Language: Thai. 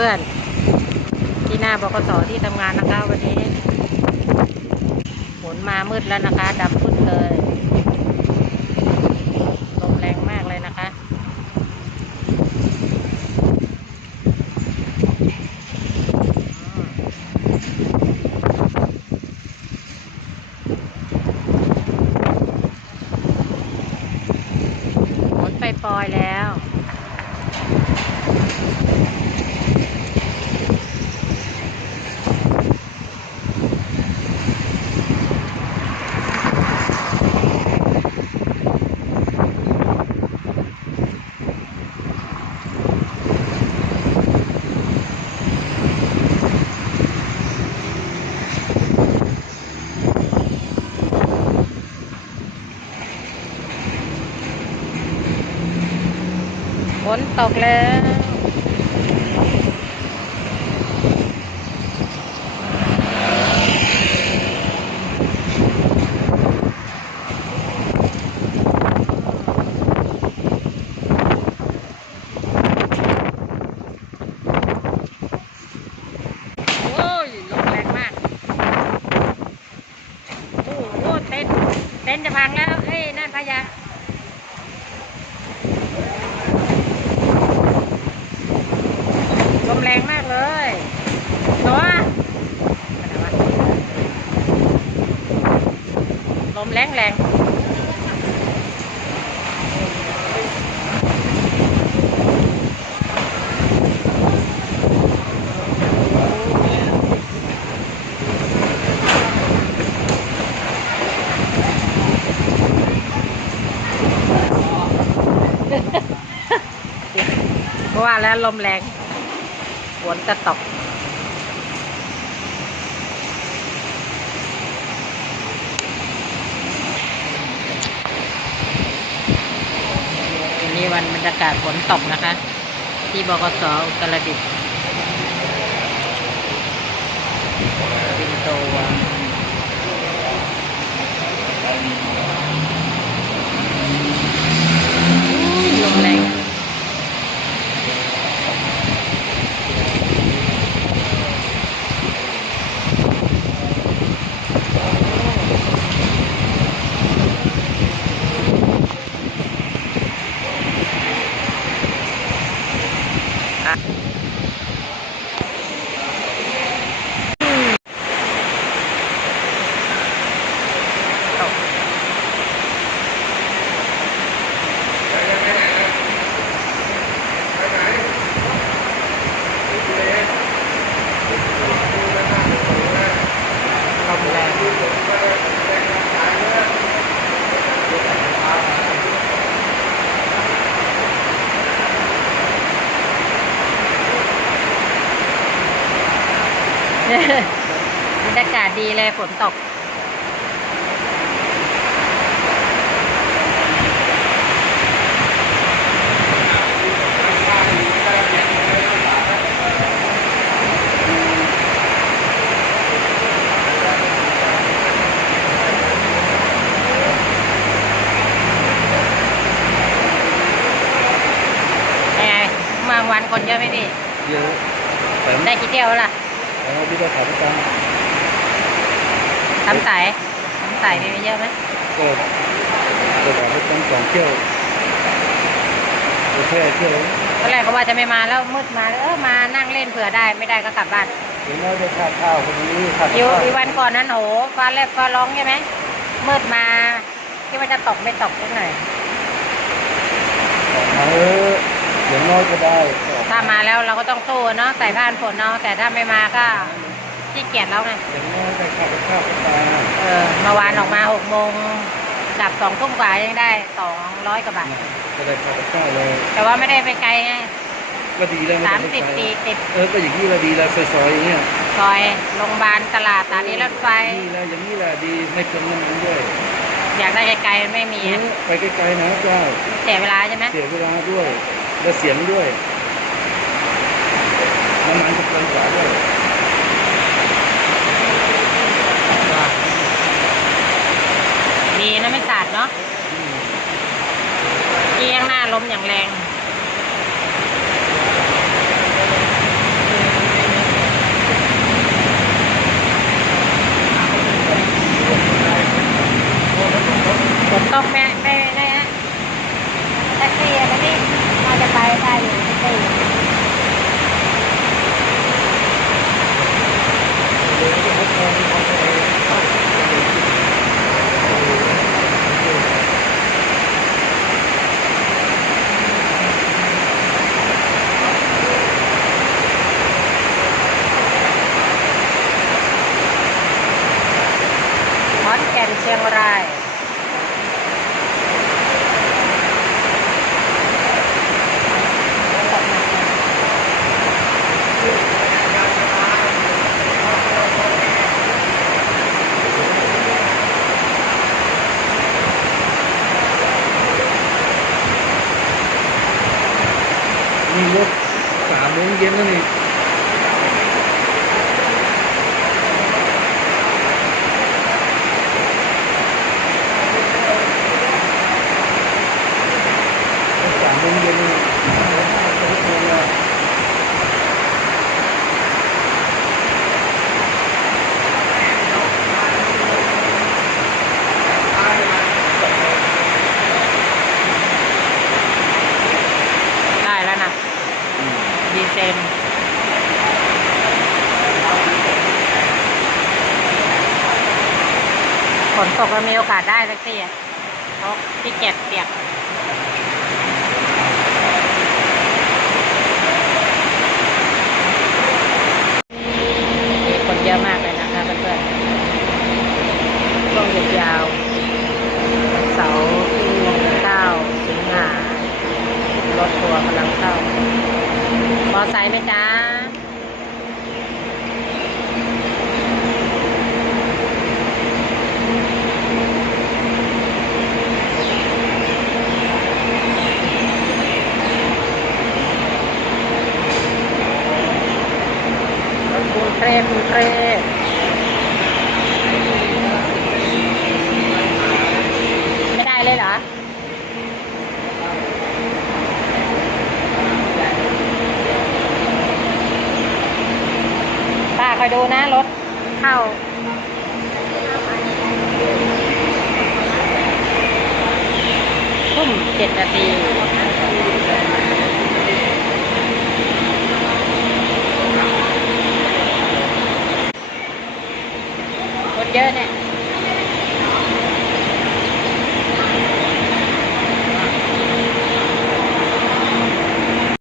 เพื่อนๆ ที่หน้าบกสที่ทำงานนะคะวันนี้ฝนมามืดแล้วนะคะดับมืดเลยลมแรงมากเลยนะคะ ฝนไปปลอยๆแล้ว ฝน ตกแล้วโอ้ยลมแรงมากโอ้โหเต็นเต็นจะพังแล้วเอ้ยนั่นพยา ล มแรงมากเลยตัวลมแรงแรงเพราะว่าแล้วลมแรง ฝนจะตกวันนี้วันบรรยากาศฝนตกนะคะ ที่บกสอุตรดิตถ์บินโตวังอุ้ยลมแรง บรรยากาศดีเลยฝนตก เป็นไงเมื่อวันคนเยอะไหมพี่ เยอะแต่ได้กี่เที่ยวแล้วล่ะ แต่ว่าพี่ได้ขายประจทำสายทำสายมีเยอะไหมำก็ก็ขายประจำสองเที่ยวก็แค่เที่ยวตอนแรกก็ว่าจะไม่มาแล้วมืดมาแล้วเออมานั่งเล่นเผื่อได้ไม่ได้ก็กลับบ้านถึงแม้ได้ค่าข้าวคนนี้ค่าอีข้าวอีวันก่อนนั้นโหฟ้าแลบฟ้าร้องใช่ไหมมืดมาคิดว่าจะตกไม่ตกนิดหน่อยออกมาเอออย่างน้อยก็ได้ก็ออก ถ้ามาแล้วเราก็ต้องสู้เนาะใส่ผ้ากันฝนเนาะแต่ถ้าไม่มาก็ขี้เกียจแล้วไงอย่างน้อยได้ค่ากับข้าวกับปลาเออเมื่อวานออกมาหกโมงกลับสองทุ่มกว่ายังได้สองร้อยกว่าบาทก็ได้ค่ากับข้าวเลย แต่ว่าไม่ได้ไปไกลไงก็ดีแล้วสามไต้องสิบไปสี่สิบเออก็อย่างนี้ละดีแล้วซอยๆอย่างเงี้ยซอยโรงพยาบาลตลาดสถานีรถไฟนี่แหละอย่างนี้แหละดีไม่เกินน้ำมันด้วยอยากได้ไกลๆไม่มีเออะอไปไกลๆนะเจ้าเสียเวลาใช่ไหมเสียเวลาด้วย และเสียงด้วยน้ำมันจะเกินกว่าด้วย ดีนะไม่สาดเนาะ อืม เอียงหน้าลมอย่างแรง เนี่รถ สามโมงเย็นแล้วนี่รถสามโมงเย็นนี่ ได้แล้วนะ ดีเซนฝนตกก็มีโอกาสได้สักทีอ่เพราะที่เก็บเปียก มีคนเยอะมากเลยนะคะเพื่อนๆช่วงหยุดยาววันเสาร์ที่9สิงหารถทัวร์กำลังเข้ามอ ไซค์ไหมจ๊ะคุณเครคุณเทพ ดูนะรถเข้าทุ่มเจ็ดนาทีรถเยอะเนี่ย